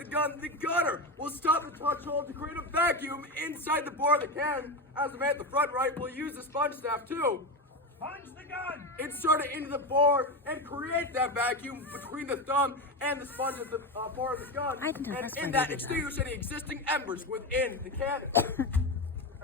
inside the gunner will stop the touch hole to create a vacuum inside the bore of the cannon, as the man at the front right will use the sponge staff too. Punch the gun! Insert it into the bore and create that vacuum between the thumb and the sponge of the bore of the gun. And in that, extinguish any existing embers within the cannon.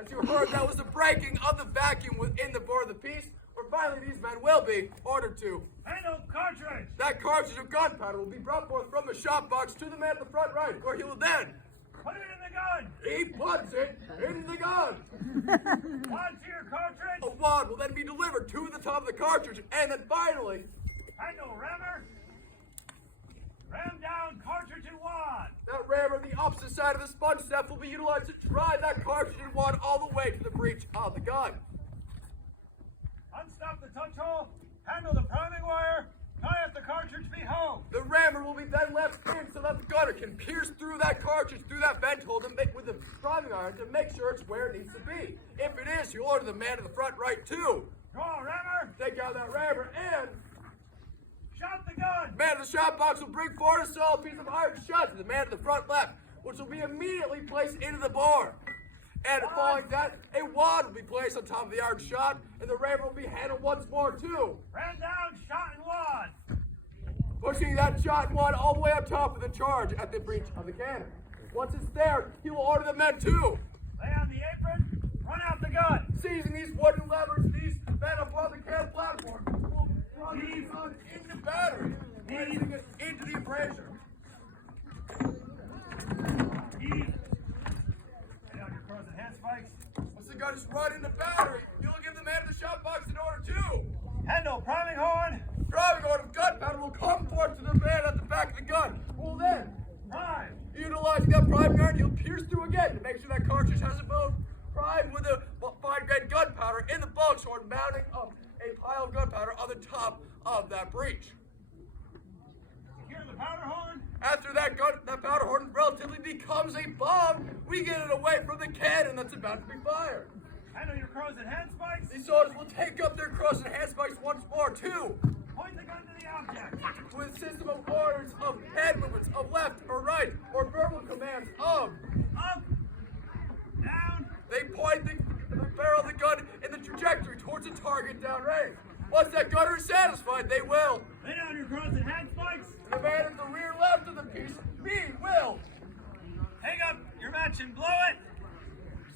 As you heard, that was the breaking of the vacuum within the bore of the piece, where finally these men will be ordered to handle cartridge. That cartridge of gunpowder will be brought forth from the shot box to the man at the front right, where he will then put it in the gun. He puts it in the gun. Wad to your cartridge. A wad will then be delivered to the top of the cartridge, and then finally handle rammer. Ram down cartridge and wad. That rammer on the opposite side of the sponge staff will be utilized to drive that cartridge and wad all the way to the breech of the gun. Unstop the touch hole. Handle the priming wire. Tie up the cartridge behold. The rammer will be then left in so that the gunner can pierce through that cartridge, through that vent hole with the priming iron to make sure it's where it needs to be. If it is, you'll order the man in the front right too. Draw a rammer. Take out that rammer and shot the gun. Man in the shot box will bring forward a solid piece of iron shot to the man in the front left, which will be immediately placed into the bore. And following that, a wad will be placed on top of the iron shot, and the rammer will be handled once more too. Ran down, shot and wad. Pushing that shot and wad all the way up top of the charge at the breech of the cannon. Once it's there, he will order the men to lay on the apron, run out the gun. Seizing these wooden levers, these men above the cannon platform will run the gun into battery, placing it into the embrasure. Once the gun is run into battery, you'll give the man in the shot box an order too. Handle priming horn. Priming horn of gunpowder will come forth to the man at the back of the gun. Will then prime. Utilizing that priming iron, you'll pierce through again to make sure that cartridge has a bone primed with a fine grained gunpowder in the buckshorn, mounting up a pile of gunpowder on the top of that breech. Secure the powder horn. After that powder horn relatively becomes a bomb, we get it away from the cannon that's about to be fired. Handle your crows and handspikes. These soldiers will take up their crows and handspikes once more too. Point the gun to the object. With a system of orders of hand movements of left or right, or verbal commands of up, down. They point the barrel of the gun in the trajectory towards the target downrange. Once that gunner is satisfied, they will lay down your crows and handspikes. The man at the rear left of the piece, will hang up your match and blow it.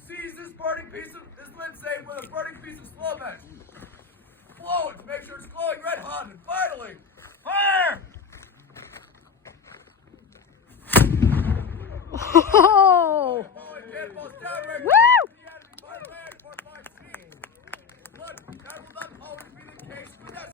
Seize this burning piece of this linseed with a burning piece of slow match. Blow it to make sure it's glowing red hot, and finally